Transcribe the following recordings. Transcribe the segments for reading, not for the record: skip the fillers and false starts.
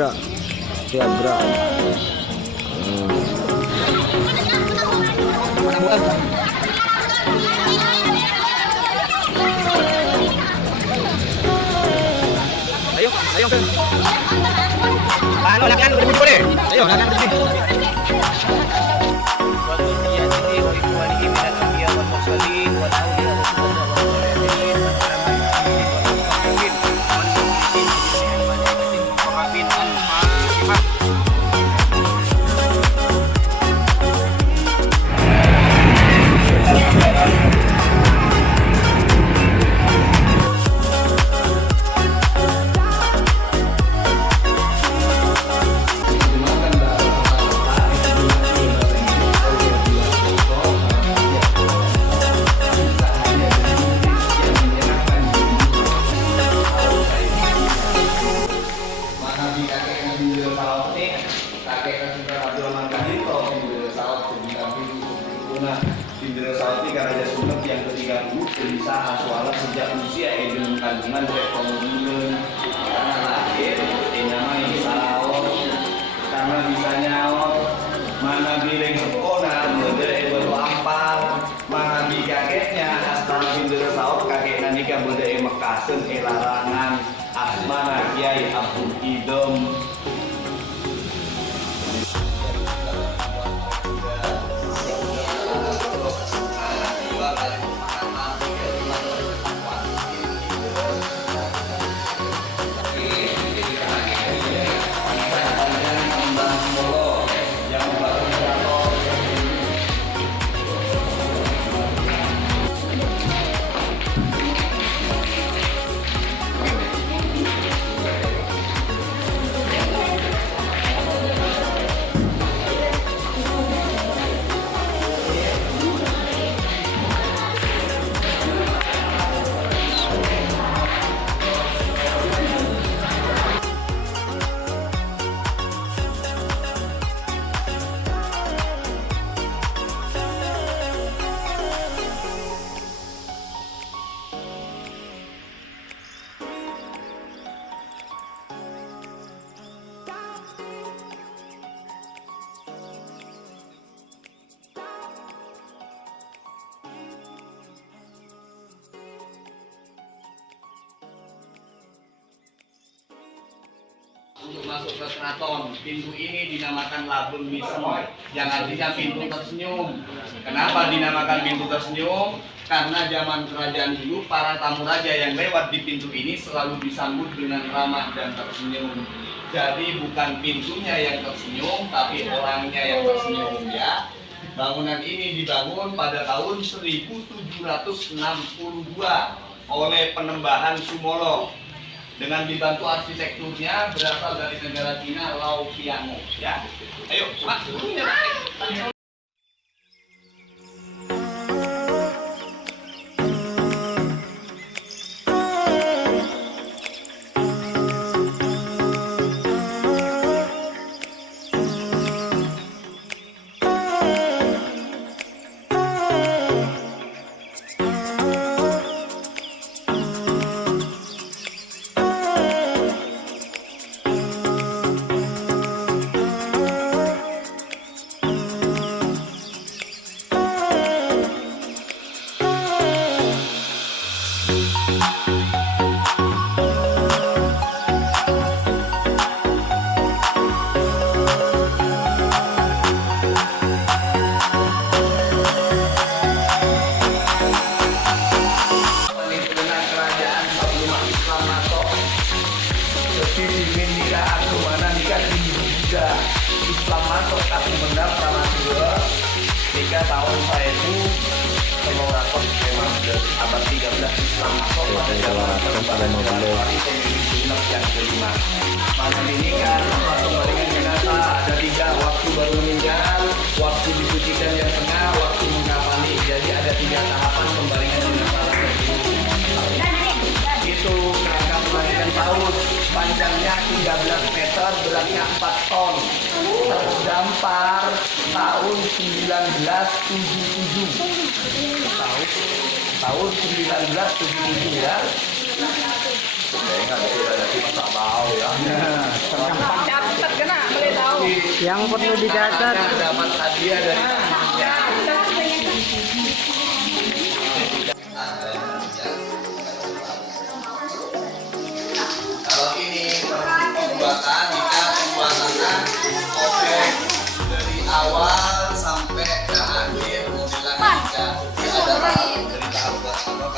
Tiagra. Tiagra. Ayo, ayo kan. Paano lakan berbudi boleh? Ayo lakan berbudi. Indra Salti Karaja Sumet yang ke-30 bisa aswala sejak usia edun kandungan rekomendasi karena lahir namanya Salawat karena bisa nyawa mana biling sepona mode ebel ampal mana bi kakeknya asal Indra Salti kakeknya nikah mode emekasen larangan asmana Kiai Abdul Idom. Untuk masuk ke keraton, pintu ini dinamakan Labun Misem, yang artinya pintu tersenyum. Kenapa dinamakan pintu tersenyum? Karena zaman kerajaan dulu, para tamu raja yang lewat di pintu ini selalu disambut dengan ramah dan tersenyum. Jadi bukan pintunya yang tersenyum, tapi orangnya yang tersenyum ya. Bangunan ini dibangun pada tahun 1762 oleh Penembahan Sumolo. Dengan dibantu arsitekturnya berasal dari negara Cina, Lau Piano. Ya, ayo, Pak. Islam masuk tapi benar Pramasura 3 tahun 1915 abad 13 Islam masuk pada zaman Januari yang kelima. Malam ini kan pembaringan jenazah ada 3, waktu baru meninggal, waktu disucikan yang tengah, waktu mengkafani. Jadi ada 3 tahapan pembaringan jenazah. Itu kerangka pembaringan paus, panjangnya 13 meter, beratnya 4 ton. Terdampar tahun 1977. Tahun 1977 ya. Saya nggak ada masa tahu ya. Yang perlu dicatat. Dapat hadiah dari tamunya. Kalau ini pembuatan jika pembuatannya oke dari awal sampai ke akhir modelannya jika adalah dari tahap pertama.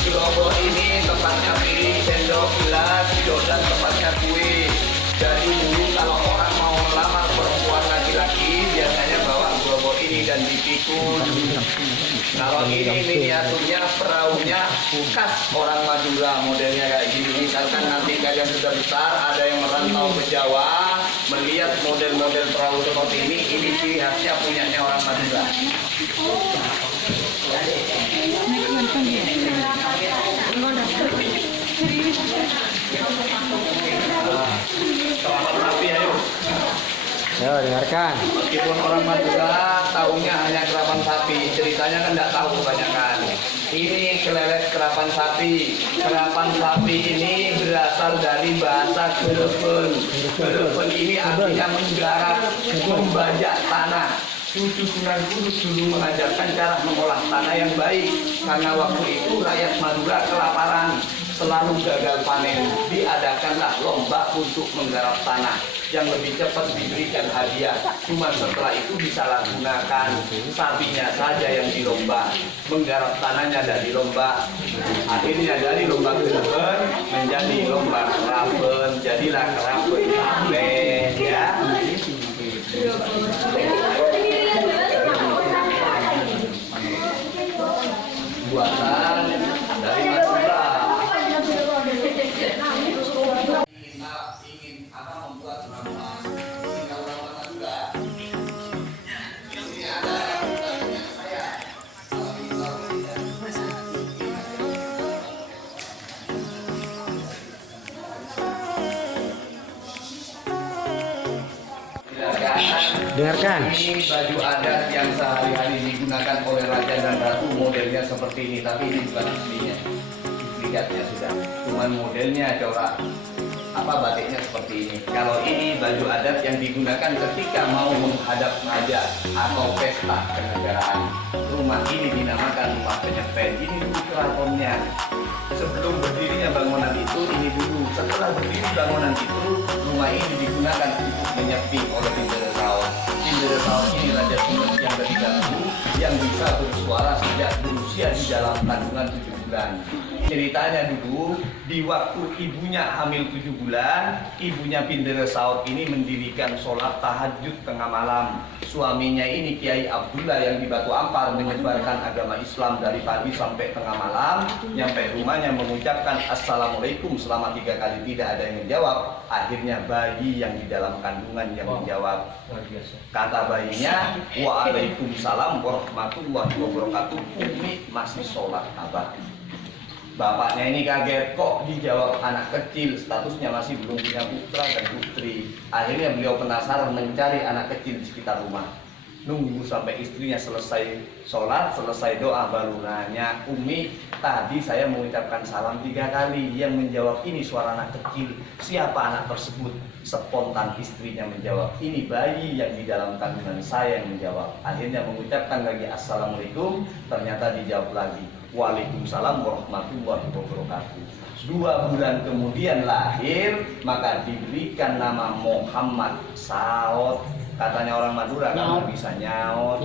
Gerobak ini tempatnya piring, sendok, gelas, dan tempatnya kue. Jadi dulu kalau orang mau melamar perempuan laki-laki biasanya bawa gerobak ini dan dipikul. Kalau ini miniaturnya perahunya khas orang Madura, modelnya kayak gini. Misalkan nanti kalian sudah besar, ada yang merantau ke Jawa, melihat model-model perahu seperti ini ciri khasnya punyanya orang Madura. Selamat rapi ayo. Yo, dengarkan. Meskipun orang Madura tahunya hanya kerapan sapi, ceritanya kan tidak tahu kebanyakan. Ini kelelet kerapan sapi. Kerapan sapi ini berasal dari bahasa Gerepen. Gerepen ini artinya menggarap, membajak tanah. Cucu Sunan Kudus dulu mengajarkan cara mengolah tanah yang baik. Karena waktu itu rakyat Madura kelaparan, selalu gagal panen. Diadakanlah lomba untuk menggarap tanah. Yang lebih cepat diberikan hadiah. Cuma setelah itu disalahgunakan. Sapinya saja yang dilomba. Menggarap tanahnya dari lomba. Akhirnya dari lomba Gerepen menjadi lomba Kerapen. Jadilah Kerapen Tape, ya. Buatan dari Madura. Ingin apa membuat nama singa orang Madura. Ini ada yang saya. Dengarkan. Ini baju adat yang sehari-hari digunakan oleh raja dan ratu, modelnya seperti ini, tapi ini bukan aslinya. Lihatnya sudah, cuman modelnya corak batiknya seperti ini. Kalau ini baju adat yang digunakan ketika mau menghadap raja atau pesta kenegaraan. Rumah ini dinamakan rumah penyepen. Ini dulu keratonnya. Sebelum berdirinya bangunan itu, ini dulu. Setelah berdiri bangunan itu, rumah ini digunakan untuk menyepi oleh Bindara Saud. Bindara Saud ini Raja Sunan yang ke-30 yang bisa bersuara sejak berusia di dalam kandungan 7 bulan. Ceritanya dulu, di waktu ibunya hamil 7 bulan, ibunya Bindara Saud ini mendirikan sholat tahajud tengah malam. Suaminya ini Kiai Abdullah yang di Batu Ampar menyebarkan agama Islam dari pagi sampai tengah malam. Nyampe rumahnya mengucapkan Assalamualaikum selama 3 kali tidak ada yang menjawab. Akhirnya bayi yang di dalam kandungan yang menjawab. Kata bayinya, Waalaikumsalam warahmatullahi wabarakatuh. Umi masih sholat abah. Bapaknya ini kaget, kok dijawab anak kecil, statusnya masih belum punya putra dan putri. Akhirnya beliau penasaran mencari anak kecil di sekitar rumah. Nunggu sampai istrinya selesai sholat, selesai doa, baru nanya, Umi, tadi saya mengucapkan salam 3 kali. Yang menjawab ini suara anak kecil. Siapa anak tersebut? Spontan istrinya menjawab, ini bayi yang di dalam kandungan saya yang menjawab. Akhirnya mengucapkan lagi Assalamualaikum, ternyata dijawab lagi Waalaikumsalam warahmatullahi wabarakatuh. 2 bulan kemudian lahir, maka diberikan nama Muhammad Saud. Katanya orang Madura karena bisa nyaut.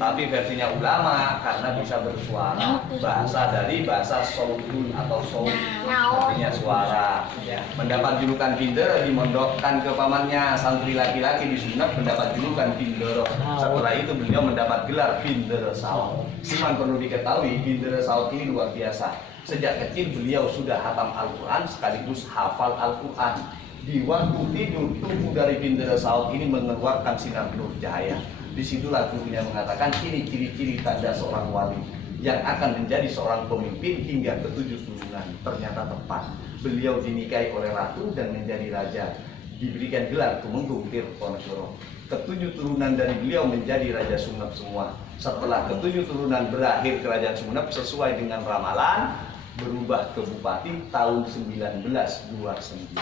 Tapi versinya ulama karena bisa bersuara. Bahasa saudun atau saud, artinya suara. Mendapat julukan Bindara, dimondokkan ke pamannya. Santri laki-laki disunat mendapat julukan Bindara. Setelah itu beliau mendapat gelar Bindara Saud. Cuman perlu diketahui Bindara Saud ini luar biasa. Sejak kecil beliau sudah hafal Al-Quran sekaligus hafal Al-Quran. Di waktu tidur, tubuh dari Bintara Saud ini mengeluarkan sinar nur cahaya. Disitulah gurunya mengatakan ini ciri-ciri tanda seorang wali yang akan menjadi seorang pemimpin hingga ke-7 turunan. Ternyata tepat. Beliau dinikahi oleh ratu dan menjadi raja. Diberikan gelar Tumenggung Tirtonegoro. Ke-7 turunan dari beliau menjadi Raja Sumenep semua. Setelah ke-7 turunan berakhir kerajaan Sumenep sesuai dengan ramalan, berubah ke bupati tahun 1929.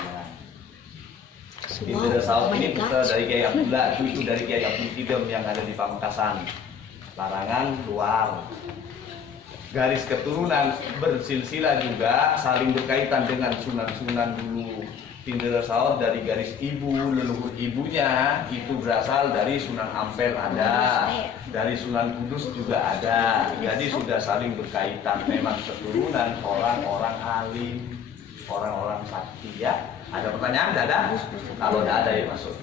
Bintara Saud ini putra dari Kiai Abdullah, itu dari Kiai Abdul Kidem yang ada di Pamekasan. Larangan luar. Garis keturunan bersilsilah juga saling berkaitan dengan sunan-sunan dulu. Bintara Saud dari garis ibu, leluhur ibunya itu berasal dari Sunan Ampel ada, dari Sunan Kudus juga ada. Jadi sudah saling berkaitan. Memang keturunan orang-orang alim, orang-orang sakti ya. Ada pertanyaan? Tidak ada? Kalau tidak ada ya masuk.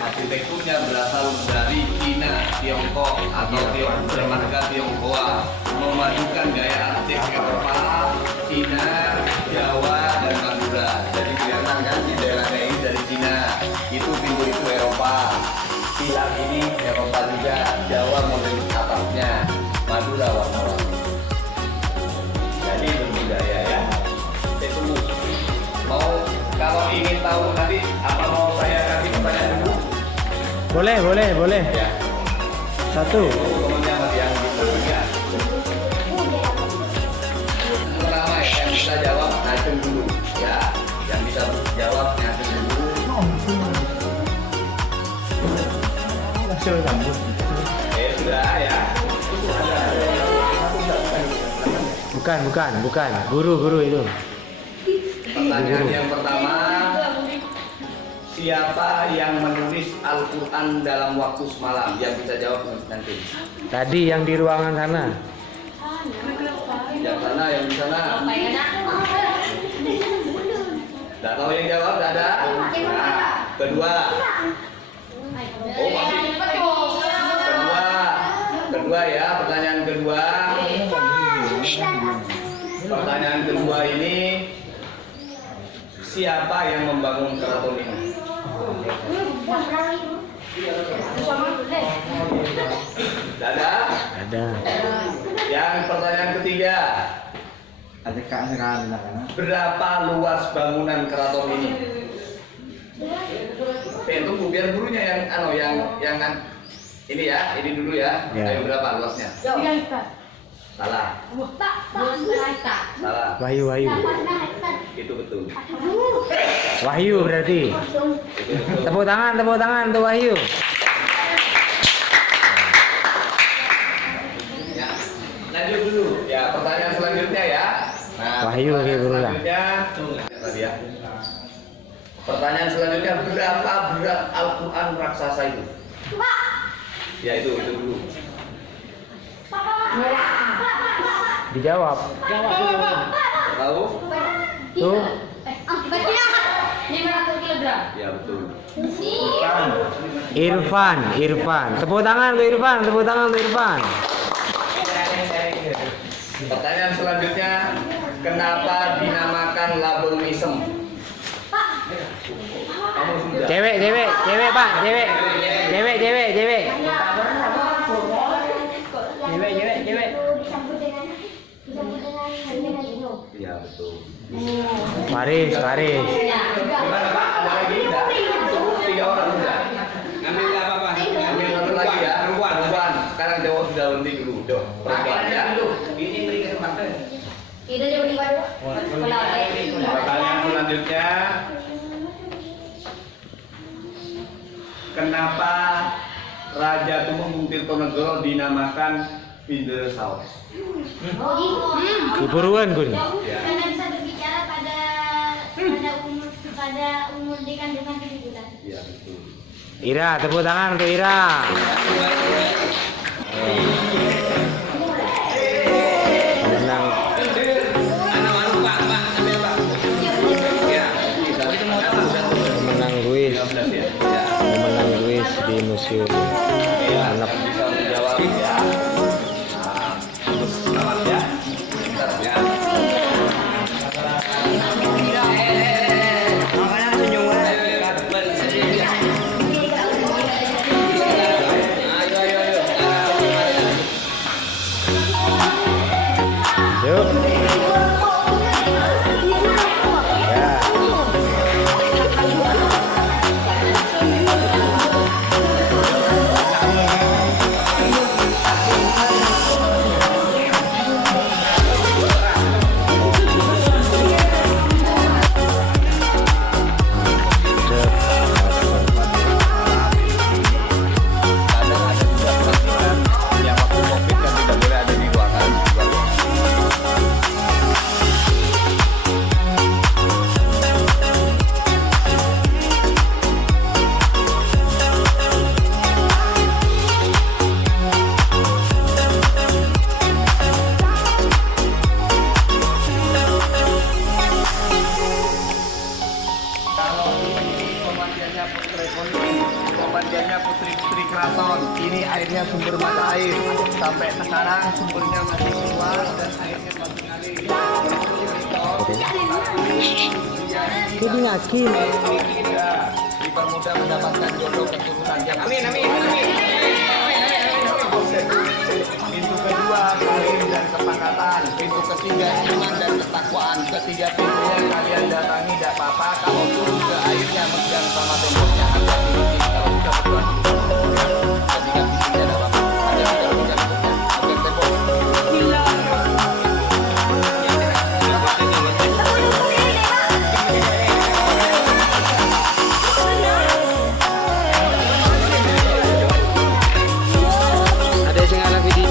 Arsitekturnya berasal dari Cina, Tiongkok atau bermarga Tionghoa, memadukan gaya arsitek Eropa, Cina, Jawa, dan Madura. Jadi kelihatan kan di daerah kayak ini dari Cina, itu pintu itu Eropa, pilar ini Eropa juga, Jawa model atapnya, Madura warna-warni. Jadi berbudaya ya. Tunggu. Kalau ingin tahu nanti apa mau saya kasih pertanyaan dulu? Boleh. Ya. Satu. Temennya masih yang gitu ya. Pertama yang bisa jawab ngacung dulu. Ya, yang bisa jawab ngacung dulu. Sudah ya. Bukan. Guru itu. Pertanyaan yang pertama, siapa yang menulis Al-Quran dalam waktu semalam? Yang bisa jawab nanti. Tadi yang di ruangan sana. Yang sana, yang di sana. Tidak tahu yang jawab, tidak ada. Nah, kedua. Oh masih. Kedua ya, pertanyaan kedua. Pertanyaan kedua ini. Siapa yang membangun keraton ini? Ada? Yang pertanyaan ketiga. Berapa luas bangunan keraton ini? Tunggu biar gurunya yang ini ya, ini dulu ya. Ayo berapa luasnya? Salah. Salah. Wahyu. Itu betul. Wahyu berarti. Tepuk tangan untuk Wahyu. Ya, lanjut dulu. Ya, pertanyaan selanjutnya ya. Nah, Wahyu oke guru lah. Tadi ya. Pertanyaan selanjutnya, berapa berat Al-Quran raksasa itu? Ya itu dulu. Dijawab. Tahu? Tuh. 500 kilogram. Ya betul. Irfan. Tepuk tangan untuk Irfan. Pertanyaan selanjutnya, kenapa dinamakan label misem? Kamu sudah. Cewek Pak, cewek. Iya betul. Faris, Faris. Gimana Pak? Ada lagi enggak? Cukup 3 orang sudah. Ngambil nggak apa-apa. Ambil satu lagi ya. Perempuan. Sekarang cowok sudah berhenti dulu. Coba. Perempuan ya. Ini beri kesempatan. Pertanyaan selanjutnya. Kenapa Raja Tumenggung Tirtonegoro dinamakan Pindersau? Keburuan Gun. Karena bisa berbicara pada umur di kandungan 7 bulan. Iya betul. Ira, tepuk tangan untuk Ira. Menang, menang Luis, menang Luis di museum anak. Bisa menjawab ya. Selamat ya. Bentar ya. Yuk. Ya. Kadang ada juga peraturan yang waktu COVID kan tidak boleh ada di ruangan. Kalau ini pemandiannya putri-putri keraton. Ini airnya sumber mata air. Sampai sekarang sumbernya masih keluar dan airnya masih ngalir. Jadi yakin. Dipermudah mendapatkan jodoh keturunan yang Amin, amin, amin. pintu kedua karir dan kesepakatan, pintu ketiga iman dan ketakwaan, ketiga pintu yang kalian datangi tidak apa-apa kalau turun ke airnya megang sama temboknya agak dikit kalau bisa berdoa ketiga pintunya tidak apa-apa ada tiga pintunya megang tembok. Ada yang ngalah video.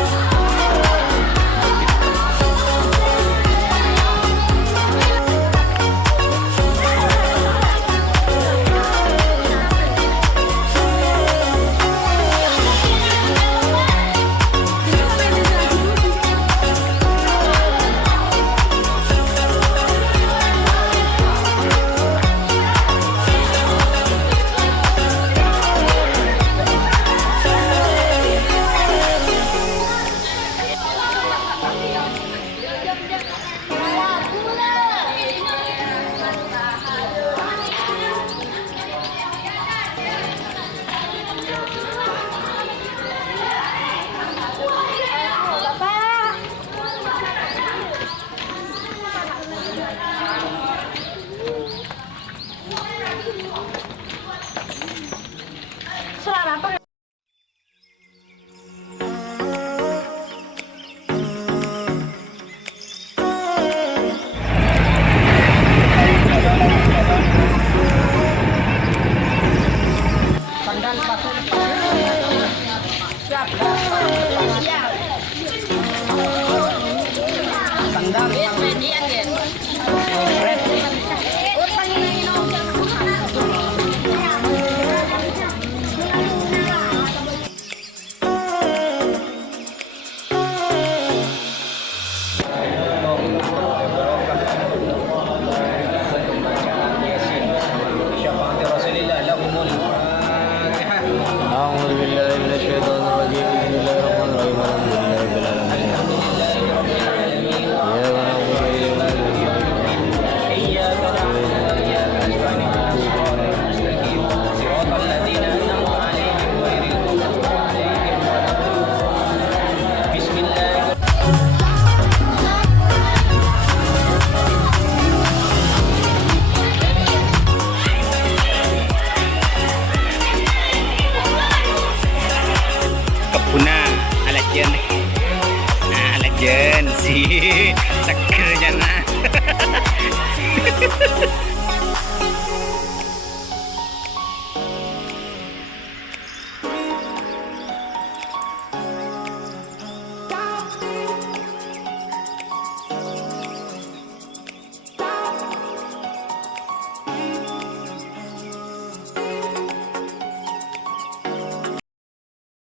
Ih, segernya nah.